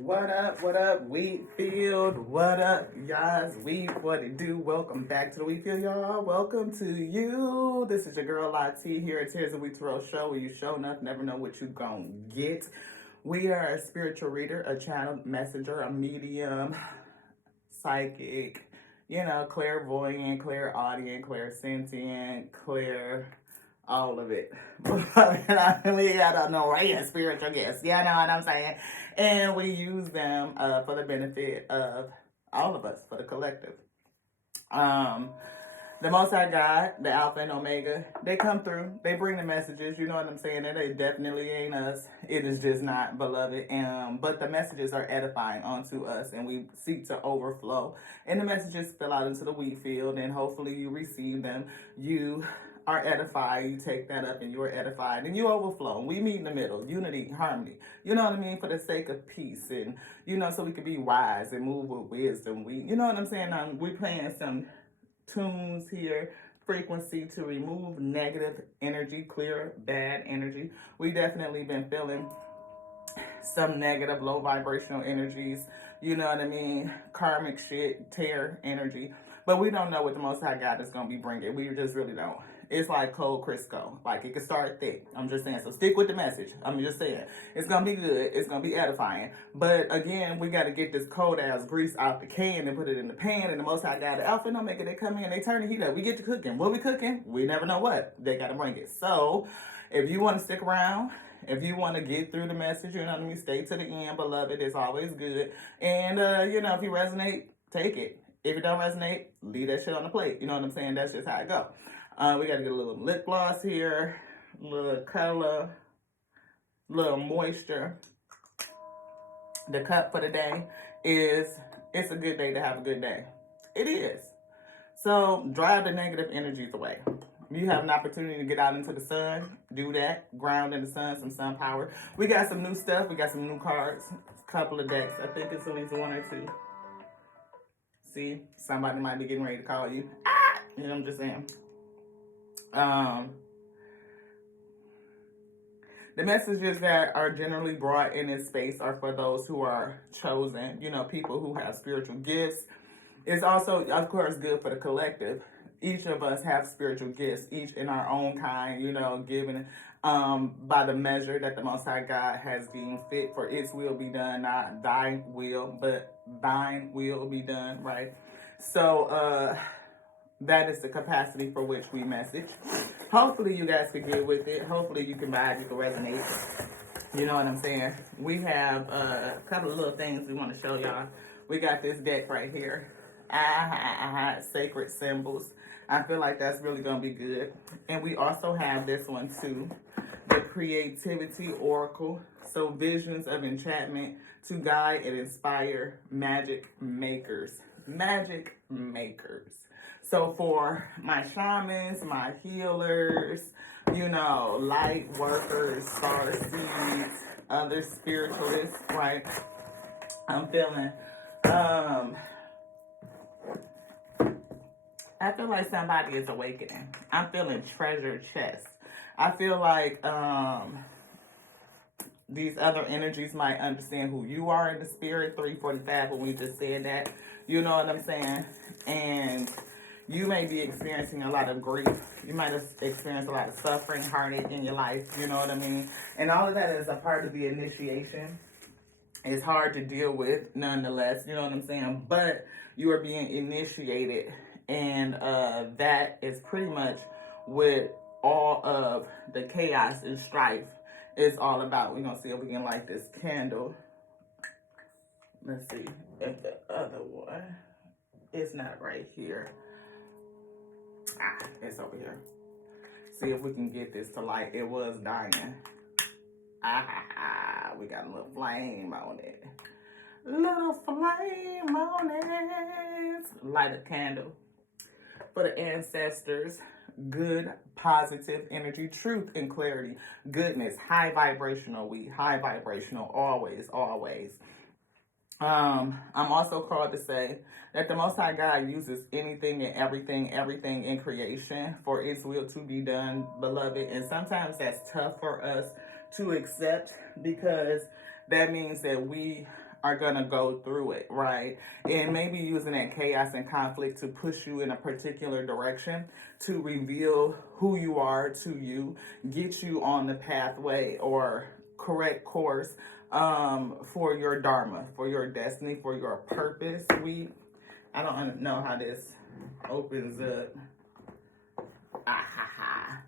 What up, Wheatfield? What up, y'all? What it do? Welcome back to the Wheatfield, y'all. Welcome to you. This is your girl, Lati, here at Tears of Wheat Roll Show, where you show enough, never know what you gonna get. We are a spiritual reader, a channel messenger, a medium, psychic, clairvoyant, clairaudient, clairsentient, all of it. We got no right spiritual gifts. You know what I'm saying? And we use them for the benefit of all of us, for the collective. The Most High God, the Alpha and Omega, they come through. They bring the messages. You know what I'm saying? And they definitely ain't us. It is just not, beloved. But the messages are edifying onto us, and we seek to overflow. And the messages spill out into the wheat field, and hopefully you receive them. You are edified, you take that up and you are edified and you overflow. We meet in the middle, unity, harmony. You know what I mean? For the sake of peace and, so we can be wise and move with wisdom. You know what I'm saying? We playing some tunes here, frequency to remove negative energy, clear bad energy. We definitely been feeling some negative, low vibrational energies. You know what I mean? Karmic shit, tear energy. But we don't know what the Most High God is going to be bringing. We just really don't. It's like cold Crisco. Like, it can start thick. I'm just saying. So stick with the message. I'm just saying. It's going to be good. It's going to be edifying. But again, we got to get this cold ass grease out the can and put it in the pan. And the Most High God, the Alpha and Omega, they come in, they turn the heat up. We get to cooking. What we cooking? We never know what. They got to bring it. So if you want to stick around, if you want to get through the message, you know what I mean, stay to the end, beloved. It's always good. And, if you resonate, take it. If it don't resonate, leave that shit on the plate. You know what I'm saying? That's just how it go. We got to get a little lip gloss here, a little color, a little moisture. The cup for the day is, it's a good day to have a good day. It is. So drive the negative energies away. You have an opportunity to get out into the sun, do that, ground in the sun, some sun power. We got some new stuff. We got some new cards, a couple of decks. I think it's at least one or two. See, somebody might be getting ready to call you. You know what I'm just saying? The messages that are generally brought in this space are for those who are chosen, people who have spiritual gifts. It's also, of course, good for the collective. Each of us have spiritual gifts, each in our own kind, given by the measure that the Most High God has deemed fit for its will be done, not thy will, but thine will be done, right? So that is the capacity for which we message. Hopefully you guys can get with it. Hopefully you can vibe, you can resonate. You know what I'm saying? We have a couple of little things we want to show y'all. We got this deck right here. Sacred symbols. I feel like that's really going to be good. And we also have this one too. The Creativity Oracle. So visions of enchantment to guide and inspire magic makers. Magic makers. So for my shamans, my healers, light workers, star seeds, other spiritualists, right? I'm feeling, I feel like somebody is awakening. I'm feeling treasure chest. I feel like these other energies might understand who you are in the spirit. 345 when we just said that. You know what I'm saying? And you may be experiencing a lot of grief. You might have experienced a lot of suffering, heartache in your life. You know what I mean? And all of that is a part of the initiation. It's hard to deal with nonetheless. You know what I'm saying? But you are being initiated. And that is pretty much what all of the chaos and strife is all about. We're going to see if we can light this candle. Let's see if the other one is not right here. It's over here. See if we can get this to light. It was dying. We got a little flame on it. Little flame on it. Light a candle for the ancestors. Good, positive energy, truth and clarity, goodness, high vibrational high vibrational, always, always. I'm also called to say that the Most High God uses anything and everything in creation for its will to be done, beloved. And sometimes that's tough for us to accept because that means that we are going to go through it, right? And maybe using that chaos and conflict to push you in a particular direction, to reveal who you are to you, get you on the pathway or correct course for your dharma, for your destiny, for your purpose. I don't know how this opens up. Ah ha ha.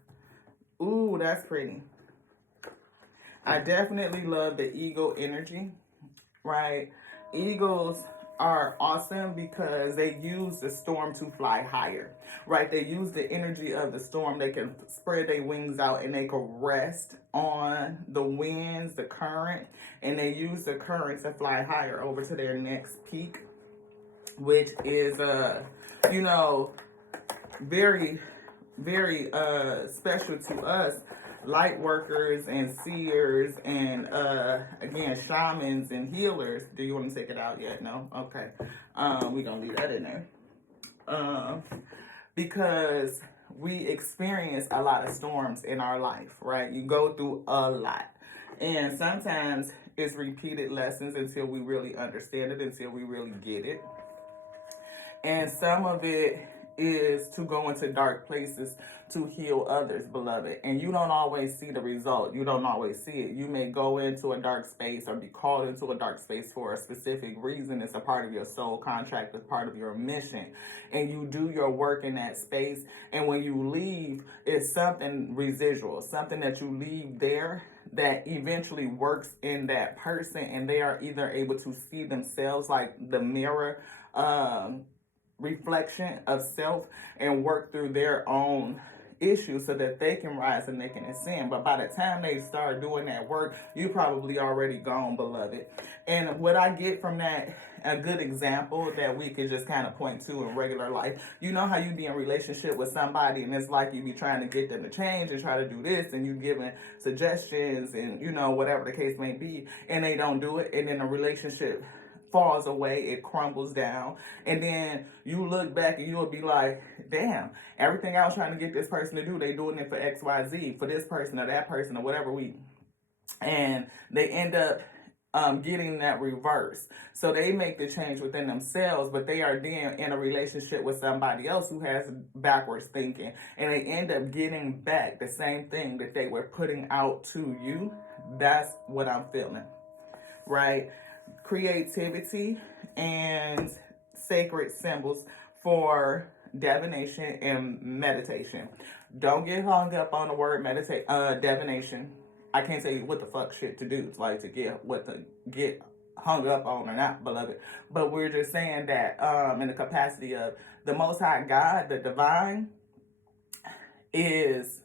Ooh, that's pretty. I definitely love the eagle energy, right? Eagles are awesome because they use the storm to fly higher, right? They use the energy of the storm. They can spread their wings out and they can rest on the winds, the current, and they use the current to fly higher over to their next peak, which is, very, very special to us light workers and seers and again shamans and healers. Do you want to take it out yet? No? Okay. We're gonna leave that in there. Because we experience a lot of storms in our life, right? You go through a lot. And sometimes it's repeated lessons until we really understand it, until we really get it. And some of it is to go into dark places to heal others, beloved. And you don't always see the result. You don't always see it. You may go into a dark space or be called into a dark space for a specific reason. It's a part of your soul contract. It's part of your mission. And you do your work in that space. And when you leave, it's something residual, something that you leave there that eventually works in that person. And they are either able to see themselves like the mirror, reflection of self, and work through their own issues so that they can rise and they can ascend. But by the time they start doing that work, you probably already gone, beloved. And what I get from that, a good example that we could just kind of point to in regular life, you know how you be in a relationship with somebody and it's like you be trying to get them to change and try to do this, and you giving suggestions and whatever the case may be, and they don't do it, and then the relationship falls away, it crumbles down, and then you look back and you'll be like, damn, everything I was trying to get this person to do, they doing it for XYZ, for this person or that person or whatever and they end up getting that reverse. So they make the change within themselves, but they are then in a relationship with somebody else who has backwards thinking, and they end up getting back the same thing that they were putting out to you. That's what I'm feeling, right? Creativity and sacred symbols for divination and meditation. Don't get hung up on the word divination. I can't tell you what the fuck shit to do. It's like to get hung up on or not, beloved. But we're just saying that in the capacity of the Most High God, the divine, is,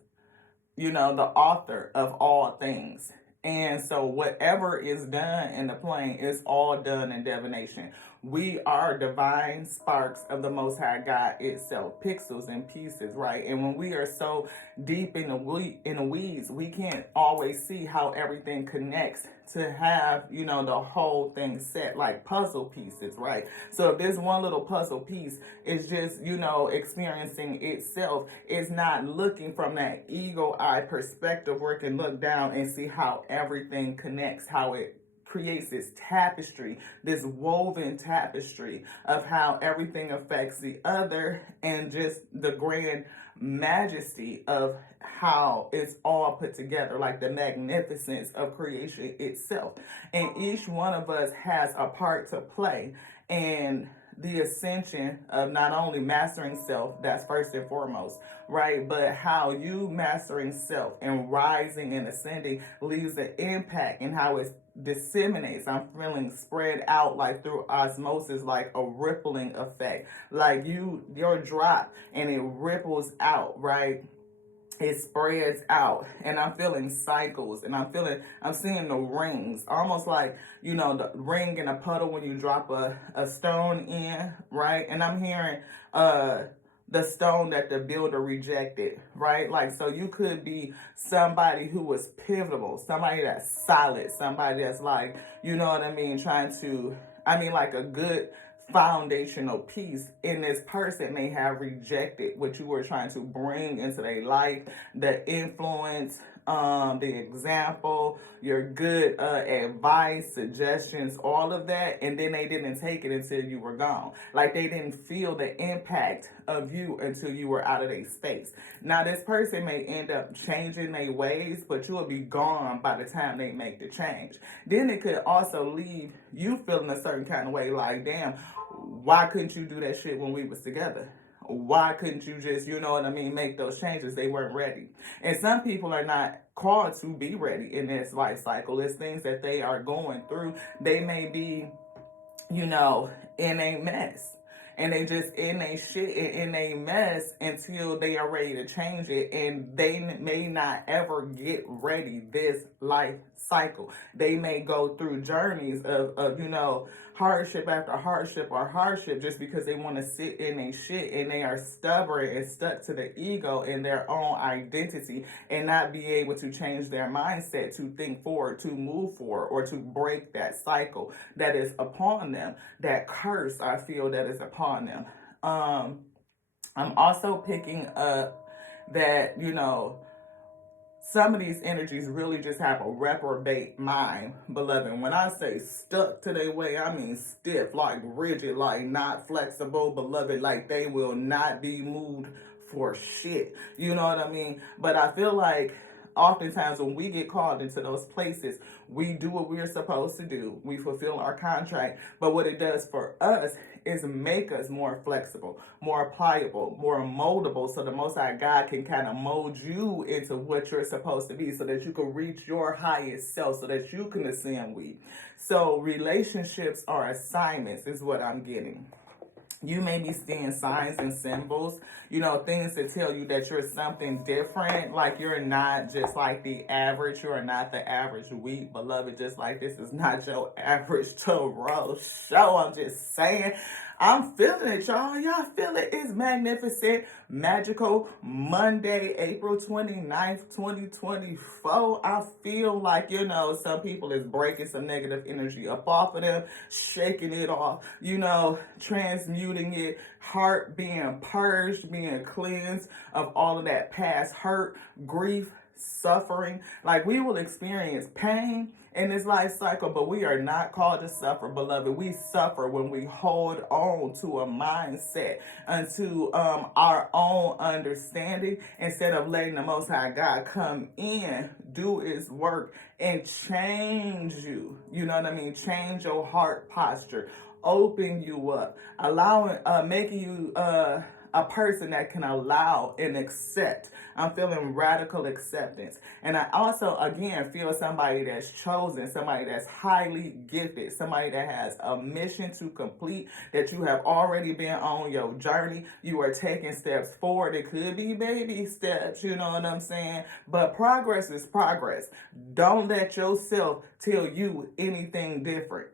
the author of all things. And so whatever is done in the plane is all done in divination. We are divine sparks of the Most High God itself, pixels and pieces, right? And when we are so deep in the weeds, we can't always see how everything connects to have, the whole thing set like puzzle pieces, right? So if this one little puzzle piece is just, experiencing itself, it's not looking from that eagle eye perspective where it can look down and see how everything connects, how it creates this tapestry, this woven tapestry of how everything affects the other, and just the grand majesty of how it's all put together, like the magnificence of creation itself. And each one of us has a part to play in the ascension of not only mastering self, that's first and foremost, right? But how you mastering self and rising and ascending leaves an impact in how it disseminates. I'm feeling spread out like through osmosis, like a rippling effect. Like your drop and it ripples out, right? It spreads out, and I'm feeling cycles, and I'm seeing the rings, almost like, the ring in a puddle when you drop a stone in, right? And I'm hearing the stone that the builder rejected, right? Like, so you could be somebody who was pivotal, somebody that's solid, somebody that's like, trying to, like a good foundational piece, and this person may have rejected what you were trying to bring into their life, the influence, the example, your good advice, suggestions, all of that, and then they didn't take it until you were gone. Like they didn't feel the impact of you until you were out of their space. Now this person may end up changing their ways, but you will be gone by the time they make the change. Then it could also leave you feeling a certain kind of way, like, damn, why couldn't you do that shit when we was together? Why couldn't you just, you know what I mean, make those changes? They weren't ready. And some people are not called to be ready in this life cycle. It's things that they are going through. They may be, you know, in a mess. And they just in a shit, in a mess until they are ready to change it. And they may not ever get ready this life cycle. They may go through journeys of you know, hardship after hardship or hardship just because they want to sit in a shit and they are stubborn and stuck to the ego and their own identity and not be able to change their mindset to think forward, to move forward, or to break that cycle that is upon them, that curse I feel that is upon them. I'm also picking up that, you know, some of these energies really just have a reprobate mind, beloved. When I say stuck to their way, I mean stiff, like rigid, like not flexible, beloved, like they will not be moved for shit. You know what I mean? But I feel like oftentimes when we get called into those places, we do what we're supposed to do. We fulfill our contract. But what it does for us is make us more flexible, more pliable, more moldable, so the Most High God can kind of mold you into what you're supposed to be, so that you can reach your highest self, so that you can ascend. So relationships are assignments is what I'm getting. You may be seeing signs and symbols, you know, things that tell you that you're something different, like you're not just like the average, you are not the average wheat, beloved, just like this is not your average Toro show. I'm just saying, I'm feeling it, y'all. Y'all feel it? It's magnificent, magical Monday, April 29th, 2024. I feel like, you know, some people is breaking some negative energy up off of them, shaking it off, you know, transmuting it, heart being purged, being cleansed of all of that past hurt, grief, suffering. Like, we will experience pain in this life cycle, but we are not called to suffer, beloved. We suffer when we hold on to a mindset unto our own understanding, instead of letting the Most High God come in, do His work, and change you. You know what I mean? Change your heart posture, open you up, allowing, making you a person that can allow and accept. I'm feeling radical acceptance. And I also, again, feel somebody that's chosen, somebody that's highly gifted, somebody that has a mission to complete, that you have already been on your journey. You are taking steps forward. It could be baby steps, you know what I'm saying? But progress is progress. Don't let yourself tell you anything different.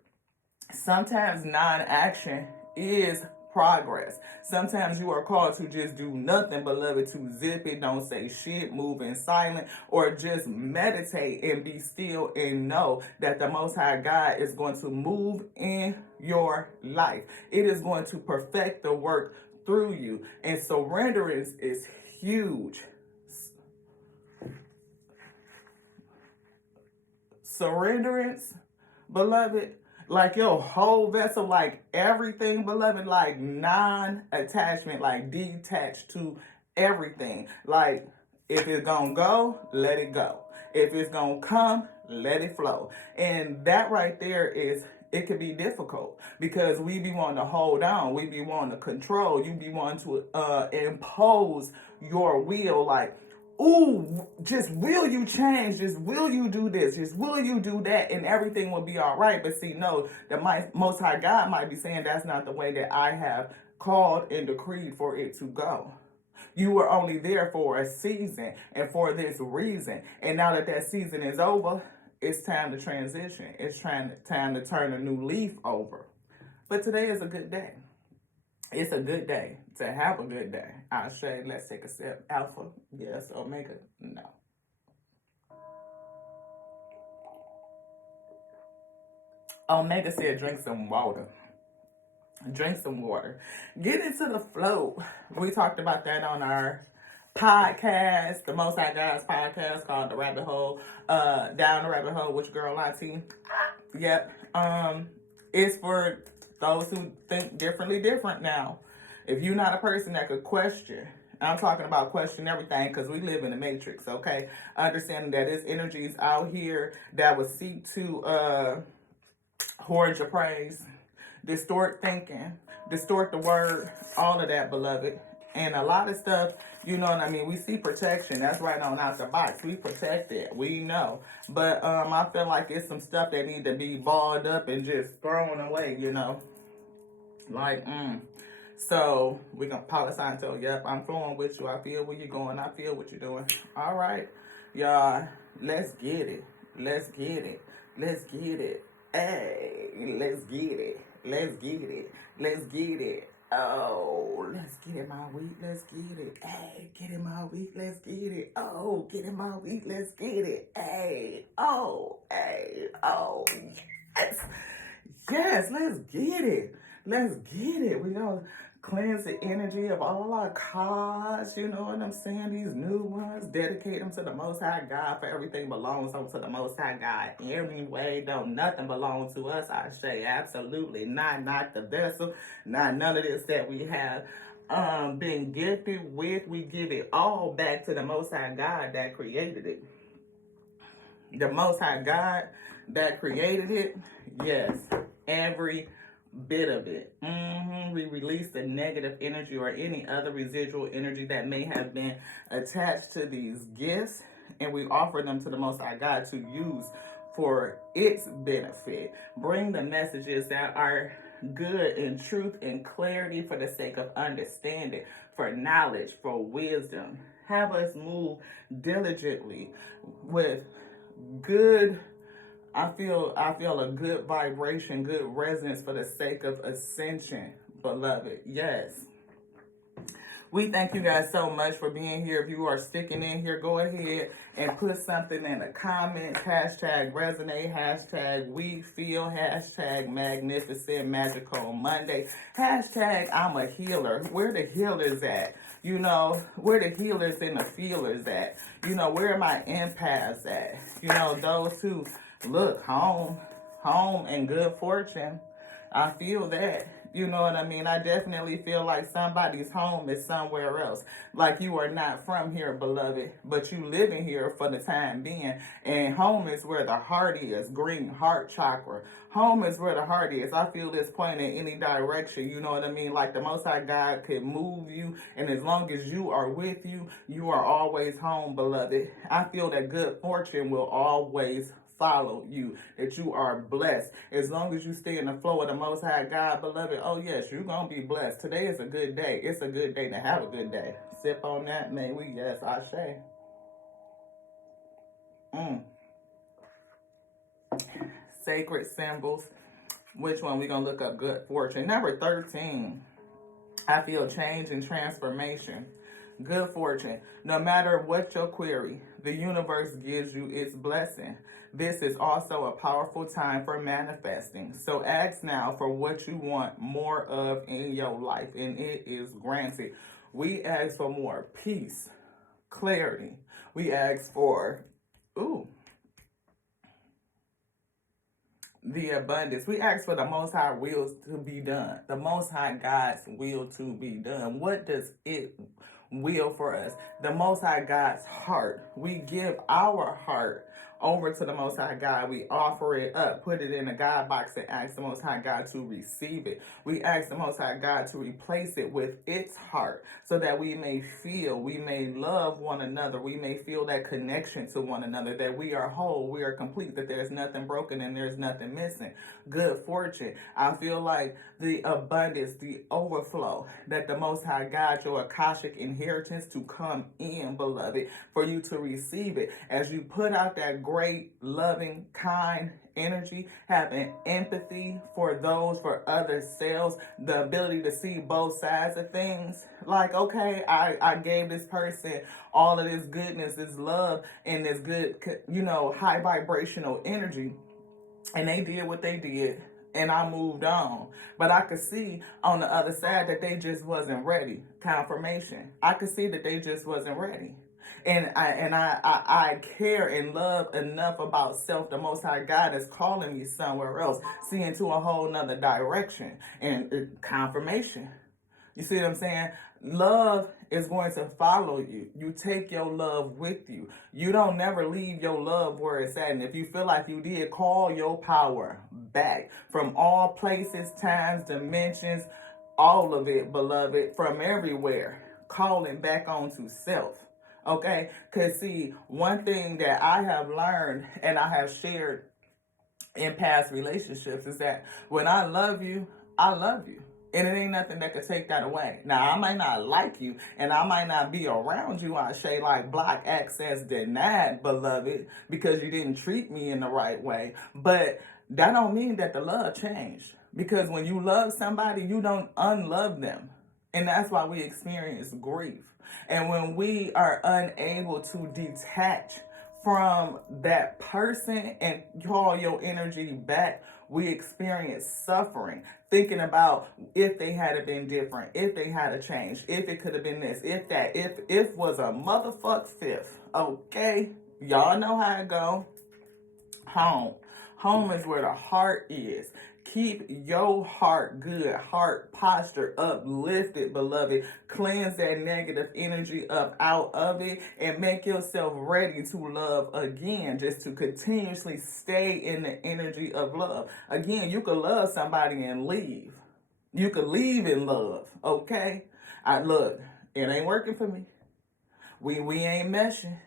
Sometimes non-action is progress. Sometimes you are called to just do nothing, beloved, to zip it, don't say shit, move in silent, or just meditate and be still and know that the Most High God is going to move in your life. It is going to perfect the work through you. And surrenderance is huge. Surrenderance, beloved, like your whole vessel, like everything, beloved, like non-attachment, like detached to everything. Like, if it's gonna go, let it go. If it's gonna come, let it flow. And that right there is, it can be difficult because we be wanting to hold on. We be wanting to control. You be wanting to impose your will, like, ooh, just will you change? Just will you do this? Just will you do that? And everything will be all right. But see, no, the Most High God might be saying that's not the way that I have called and decreed for it to go. You were only there for a season and for this reason. And now that that season is over, it's time to transition. It's time to turn a new leaf over. But today is a good day. It's a good day to have a good day. I'll say, let's take a sip. Alpha, yes. Omega, no. Omega said drink some water. Drink some water. Get into the flow. We talked about that on our podcast, the Most High God's podcast called The Rabbit Hole, Down the Rabbit Hole with your girl Auntie. Yep. It's for those who think different now. If you're not a person that could question, I'm talking about question everything because we live in the matrix, okay? Understanding that there's energies out here that would seek to hoard your praise, distort thinking, distort the word, all of that, beloved. And a lot of stuff, you know what I mean? We see protection. That's right on out the box. We protect it. We know. But I feel like it's some stuff that need to be balled up and just thrown away, you know? Like, So we gonna polish on to, yep, I'm flowing with you. I feel where you're going. I feel what you're doing. All right, y'all, let's get it. Let's get it. Let's get it. Hey, let's get it. Let's get it. Let's get it. Oh, let's get it, my week. Let's get it. Hey, get it, my week. Let's get it. Oh, get it, my week. Let's get it. Hey, oh, hey, oh, yes. Yes, let's get it. Let's get it. We gonna cleanse the energy of all our cards, you know what I'm saying? These new ones, dedicate them to the Most High God, for everything belongs unto the Most High God. Anyway, don't nothing belong to us, I say. Absolutely not the vessel, not none of this that we have been gifted with. We give it all back to the Most High God that created it. The Most High God that created it, yes, every bit of it. We release the negative energy or any other residual energy that may have been attached to these gifts, and we offer them to the Most High God to use for its benefit. Bring the messages that are good in truth and clarity for the sake of understanding, for knowledge, for wisdom. Have us move diligently with good, I feel a good vibration, good resonance for the sake of ascension, beloved. Yes. We thank you guys so much for being here. If you are sticking in here, go ahead and put something in the comments. Hashtag resonate, hashtag we feel, hashtag magnificent magical Monday, hashtag I'm a healer. Where the healers at? You know, where the healers and the feelers at? You know, where are my empaths at? You know, those who look, home and good fortune. I feel that. You know what I mean? I definitely feel like somebody's home is somewhere else. Like you are not from here, beloved, but you living here for the time being. And home is where the heart is, green heart chakra. Home is where the heart is. I feel this point in any direction. You know what I mean? Like the Most High God could move you. And as long as you are with you, you are always home, beloved. I feel that good fortune will always follow you, that you are blessed. As long as you stay in the flow of the Most High God, beloved, oh yes, you're going to be blessed. Today is a good day. It's a good day to have a good day. Sip on that, may we? Yes, I say. Sacred symbols. Which one we going to look up? Good fortune. Number 13. I feel change and transformation. Good fortune. No matter what your query, the universe gives you its blessing. This is also a powerful time for manifesting. So ask now for what you want more of in your life, and it is granted. We ask for more peace, clarity. We ask for, the abundance. We ask for the Most High will to be done. The Most High God's will to be done. What does it will for us? The Most High God's heart. We give our heart over to the Most High God. We offer it up, put it in a God box, and ask the Most High God to receive it. We ask the Most High God to replace it with its heart so that we may feel, we may love one another, we may feel that connection to one another, that we are whole, we are complete, that there's nothing broken and there's nothing missing. Good fortune. I feel like the abundance, the overflow, that the Most High God, your Akashic inheritance, to come in, beloved, for you to receive it. As you put out that great, loving, kind energy, having empathy for those, for other selves, the ability to see both sides of things. Like, okay, I gave this person all of this goodness, this love, and this good, high vibrational energy, and they did what they did. and I moved on. But I could see on the other side that they just wasn't ready. Confirmation. I could see that they just wasn't ready. And I care and love enough about self. The Most High God is calling me somewhere else, seeing to a whole nother direction. And confirmation. You see what I'm saying? Love is going to follow you. You take your love with you. You don't never leave your love where it's at. And if you feel like you did, call your power back from all places, times, dimensions, all of it, beloved, from everywhere. Calling back onto self. Okay? Because see, one thing that I have learned and I have shared in past relationships is that when I love you, I love you. And it ain't nothing that could take that away. Now, I might not like you, and I might not be around you. I say like block access denied, beloved, because you didn't treat me in the right way. But that don't mean that the love changed. Because when you love somebody, you don't unlove them. And that's why we experience grief. And when we are unable to detach from that person and call your energy back, we experience suffering, thinking about if they had been different, if they had changed, if it could have been this, if that, if was a motherfuck fifth. Okay, y'all know how it go. Home is where the heart is. Keep your heart good, heart posture uplifted, beloved. Cleanse that negative energy up out of it and make yourself ready to love again, just to continuously stay in the energy of love. Again, you could love somebody and leave. You could leave in love, okay? Look, it ain't working for me. We ain't meshing.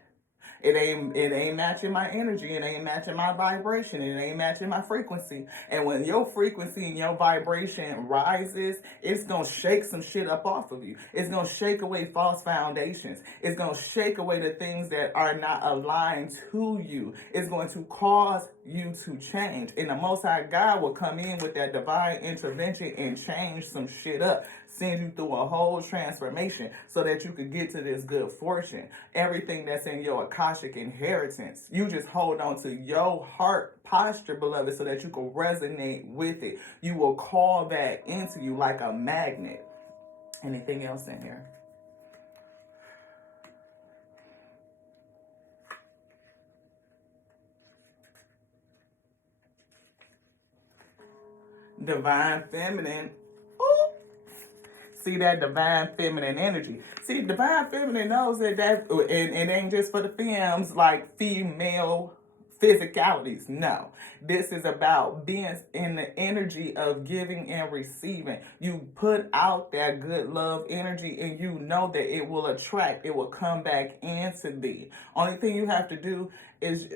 It ain't matching my energy. It ain't matching my vibration. It ain't matching my frequency. And when your frequency and your vibration rises, it's going to shake some shit up off of you. It's going to shake away false foundations. It's going to shake away the things that are not aligned to you. It's going to cause you to change. And the Most High God will come in with that divine intervention and change some shit up. Send you through a whole transformation so that you could get to this good fortune. Everything that's in your Akashic inheritance, you just hold on to your heart posture, beloved, so that you can resonate with it. You will call that into you like a magnet. Anything else in here? Divine feminine. Ooh. See that divine feminine energy. See, divine feminine knows that and it ain't just for the femmes, like female physicalities. No, this is about being in the energy of giving and receiving. You put out that good love energy and you know that it will attract, it will come back into thee. Only thing you have to do is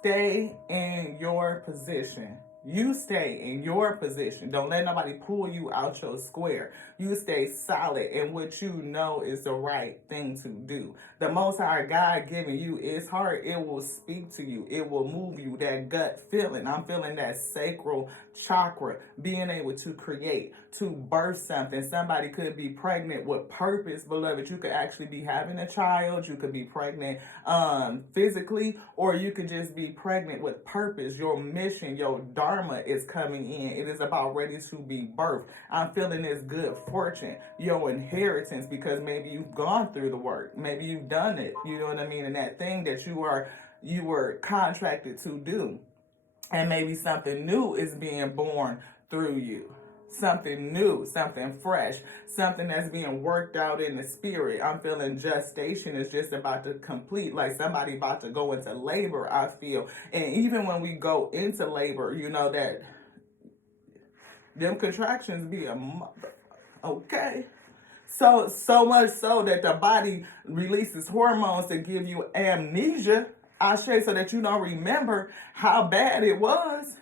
stay in your position. You stay in your position. Don't let nobody pull you out your square. You stay solid in what you know is the right thing to do. The Most High God giving you His heart. It will speak to you. It will move you. That gut feeling. I'm feeling that sacral chakra. Being able to create, to birth something. Somebody could be pregnant with purpose, beloved. You could actually be having a child. You could be pregnant physically, or you could just be pregnant with purpose. Your mission, your dharma is coming in. It is about ready to be birthed. I'm feeling this good fortune, your inheritance, because maybe you've gone through the work. Maybe you've done it. You know what I mean? And that thing that you were contracted to do. And maybe something new is being born through you. Something new, something fresh, something that's being worked out in the spirit. I'm feeling gestation is just about to complete, like somebody about to go into labor, I feel. And even when we go into labor, you know that them contractions be a mother. Okay. So much so that the body releases hormones to give you amnesia, I say, so that you don't remember how bad it was.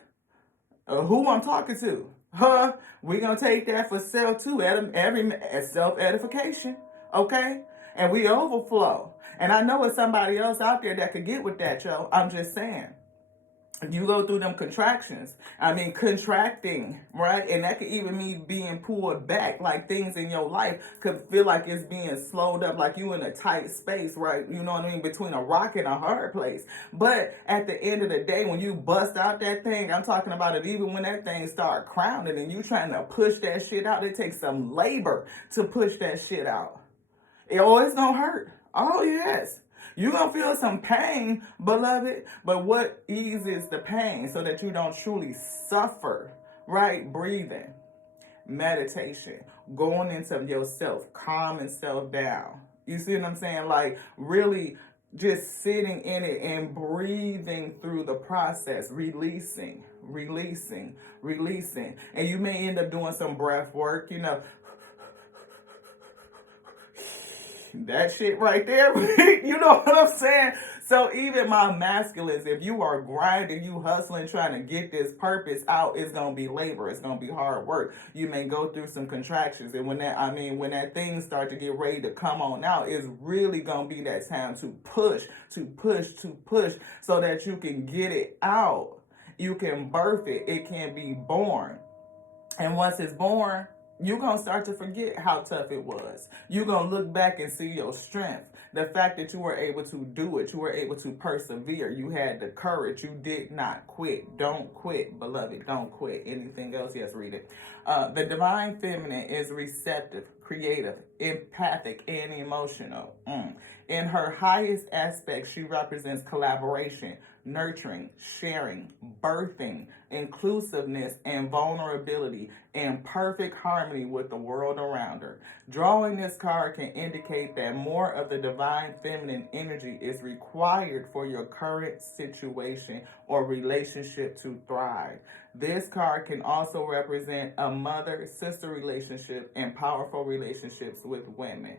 Who I'm talking to. We're going to take that for self too, self-edification, okay? And we overflow. And I know it's somebody else out there that could get with that, yo. I'm just saying. You go through them contractions. I mean, contracting, right? And that could even mean being pulled back, like things in your life could feel like it's being slowed up, like you in a tight space, right? You know what I mean? Between a rock and a hard place. But at the end of the day, when you bust out that thing, I'm talking about it, even when that thing start crowning and you trying to push that shit out, it takes some labor to push that shit out. It always gonna hurt. Oh, yes. You're going to feel some pain, beloved, but what eases the pain so that you don't truly suffer, right? Breathing, meditation, going into yourself, calming self down. You see what I'm saying? Like really just sitting in it and breathing through the process, releasing. And you may end up doing some breath work, that shit right there, you know what I'm saying? So even my masculines, if you are grinding, you hustling, trying to get this purpose out, it's going to be labor. It's going to be hard work. You may go through some contractions. And when that thing start to get ready to come on out, it's really going to be that time to push, so that you can get it out. You can birth it. It can be born. And once it's born, you're going to start to forget how tough it was. You're going to look back and see your strength. The fact that you were able to do it. You were able to persevere. You had the courage. You did not quit. Don't quit, beloved. Don't quit. Anything else? Yes, read it. The divine feminine is receptive, creative, empathic, and emotional. In her highest aspect, she represents collaboration, nurturing, sharing, birthing, inclusiveness, and vulnerability in perfect harmony with the world around her. Drawing this card can indicate that more of the divine feminine energy is required for your current situation or relationship to thrive. This card can also represent a mother-sister relationship and powerful relationships with women.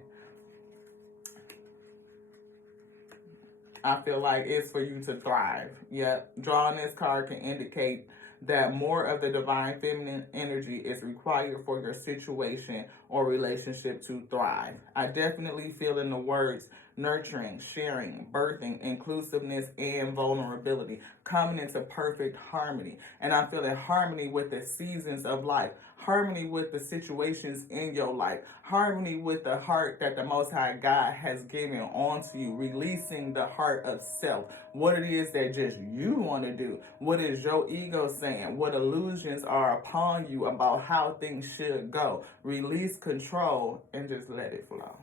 I feel like it's for you to thrive. Yep. Drawing this card can indicate that more of the divine feminine energy is required for your situation or relationship to thrive. I definitely feel in the words nurturing, sharing, birthing, inclusiveness, and vulnerability coming into perfect harmony. And I feel in harmony with the seasons of life, harmony with the situations in your life, harmony with the heart that the Most High God has given onto you, releasing the heart of self, what it is that just you want to do, what is your ego saying, what illusions are upon you about how things should go. Release control and just let it flow.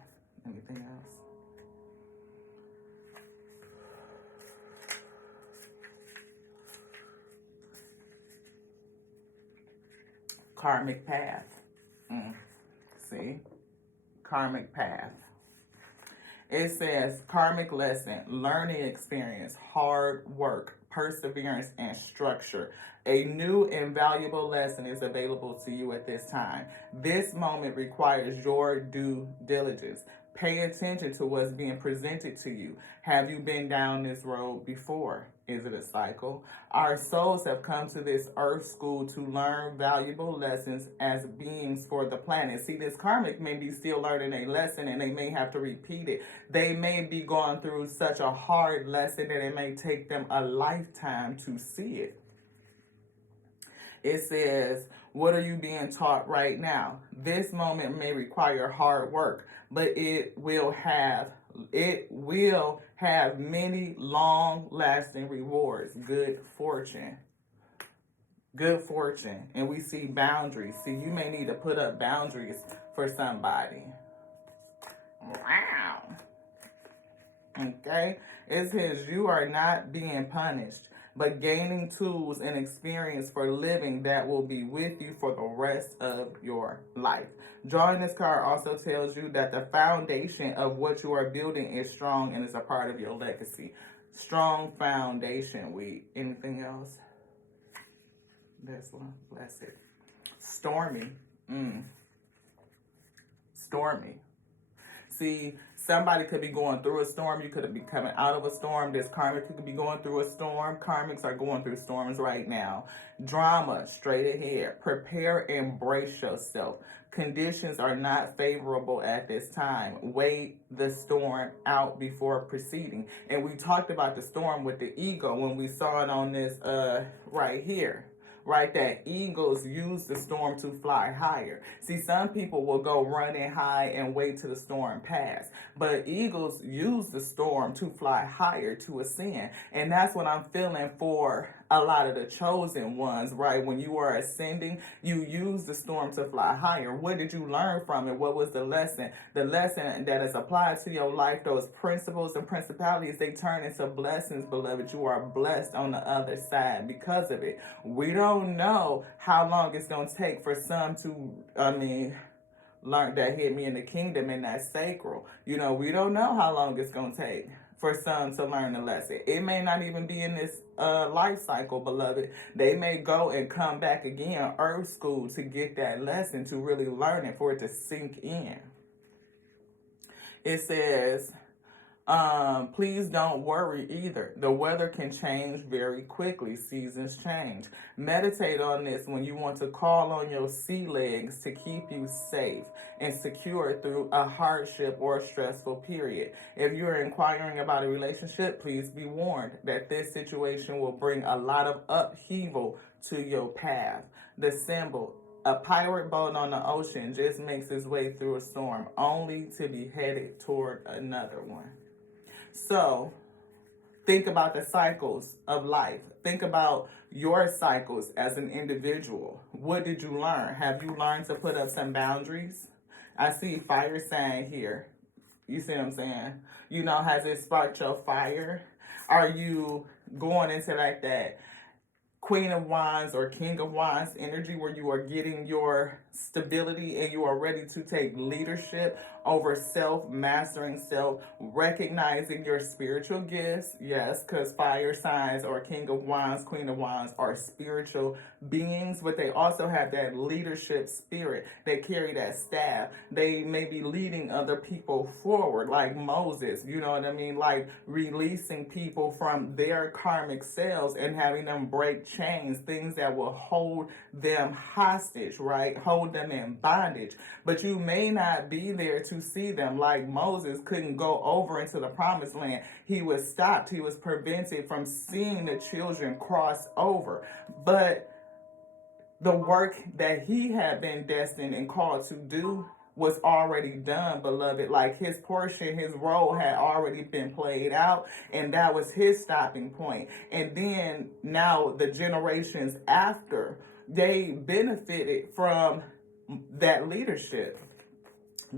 Anything else? Karmic path. See? Karmic path. It says karmic lesson, learning experience, hard work, perseverance, and structure. A new and valuable lesson is available to you at this time. This moment requires your due diligence. Pay attention to what's being presented to you. Have you been down this road before? Is it a cycle? Our souls have come to this earth school to learn valuable lessons as beings for the planet. See, this karmic may be still learning a lesson and they may have to repeat it. They may be going through such a hard lesson that it may take them a lifetime to see it. It says, what are you being taught right now? This moment may require hard work, but it will have many long-lasting rewards. Good fortune. And we see boundaries. See, you may need to put up boundaries for somebody. Wow. Okay? It says you are not being punished, but gaining tools and experience for living that will be with you for the rest of your life. Drawing this card also tells you that the foundation of what you are building is strong and is a part of your legacy. Strong foundation week. Anything else? This one. Bless it. Stormy. Stormy. See, somebody could be going through a storm. You could be coming out of a storm. This karmic could be going through a storm. Karmics are going through storms right now. Drama, straight ahead. Prepare and brace yourself. Conditions are not favorable at this time. Wait the storm out before proceeding. And we talked about the storm with the eagle when we saw it on this right here. Right, that eagles use the storm to fly higher. See, some people will go running high and wait till the storm pass, but eagles use the storm to fly higher, to ascend. And that's what I'm feeling for a lot of the chosen ones, right? When you are ascending, you use the storm to fly higher. What did you learn from it? What was the lesson? The lesson that is applied to your life, those principles and principalities, they turn into blessings, beloved. You are blessed on the other side because of it. We don't know how long it's going to take for some to, learn that hit me in the kingdom and that sacral. We don't know how long it's going to take for some to learn the lesson. It may not even be in this life cycle, beloved. They may go and come back again, earth school, to get that lesson, to really learn it, for it to sink in. It says, please don't worry either. The weather can change very quickly. Seasons change. Meditate on this when you want to call on your sea legs to keep you safe and secure through a hardship or a stressful period. If you're inquiring about a relationship, please be warned that this situation will bring a lot of upheaval to your path. The symbol: a pirate boat on the ocean just makes its way through a storm, only to be headed toward another one. So, think about the cycles of life. Think about your cycles as an individual. What did you learn? Have you learned to put up some boundaries? I see fire sign here. You see what I'm saying? Has it sparked your fire? Are you going into like that Queen of Wands or King of Wands energy, where you are getting your stability and you are ready to take leadership over self, mastering self, recognizing your spiritual gifts? Yes, because fire signs or King of Wands, Queen of Wands are spiritual beings, but they also have that leadership spirit. They carry that staff. They may be leading other people forward, like Moses, you know what I mean? Like releasing people from their karmic selves and having them break chains, things that will hold them hostage, right? Hold them in bondage. But you may not be there to see them. Like Moses couldn't go over into the promised land. He was stopped. He was prevented from seeing the children cross over. But the work that he had been destined and called to do was already done, beloved. Like his portion, his role had already been played out, and that was his stopping point. And then now the generations after, they benefited from that leadership.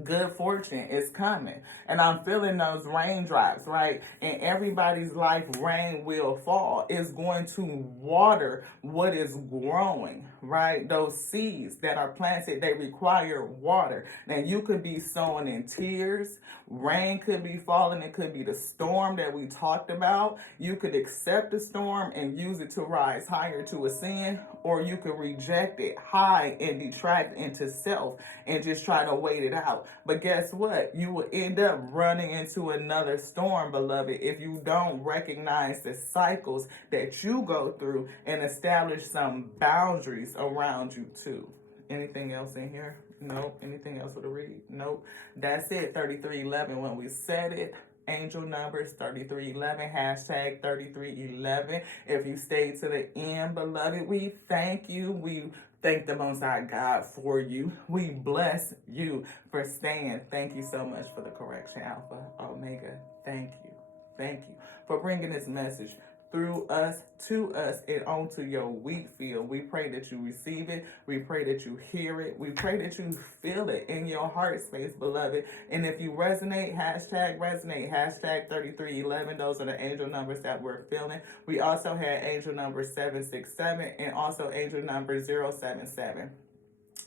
Good fortune is coming. And I'm feeling those raindrops, right? In everybody's life, rain will fall. It's going to water what is growing, right? Those seeds that are planted, they require water. Now, you could be sowing in tears. Rain could be falling. It could be the storm that we talked about. You could accept the storm and use it to rise higher, to ascend, or you could reject it high and detract into self and just try to wait it out. But guess what? You will end up running into another storm, beloved, if you don't recognize the cycles that you go through and establish some boundaries around you too. Anything else in here? Nope. Anything else with a read? Nope. That's it. 3311. When we said it, angel numbers 3311, hashtag 3311. If you stayed to the end, beloved, we thank you. We thank the Most High God for you. We bless you for staying. Thank you so much for the correction, Alpha Omega. Thank you. Thank you for bringing this message through us, to us, and onto your wheat field. We pray that you receive it. We pray that you hear it. We pray that you feel it in your heart space, beloved. And if you resonate, hashtag resonate, hashtag 3311. Those are the angel numbers that we're feeling. We also had angel number 767 and also angel number 077.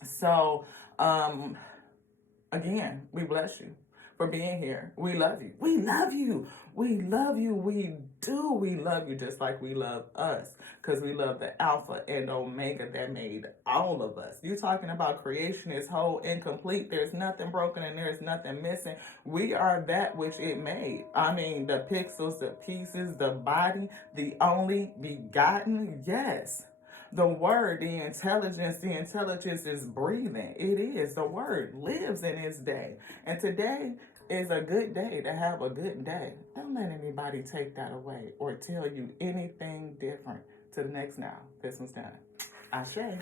So, again, we bless you for being here. We love you. We love you. We love you. We do. We love you just like we love us, because we love the Alpha and Omega that made all of us. You talking about creation is whole and complete. There's nothing broken and there's nothing missing. We are that which it made. I mean, the pixels, the pieces, the body, the only begotten. Yes. The word, the intelligence is breathing. It is. The word lives in its day. And today is a good day to have a good day. Don't let anybody take that away or tell you anything different. To the next now. This one's done. Ashe.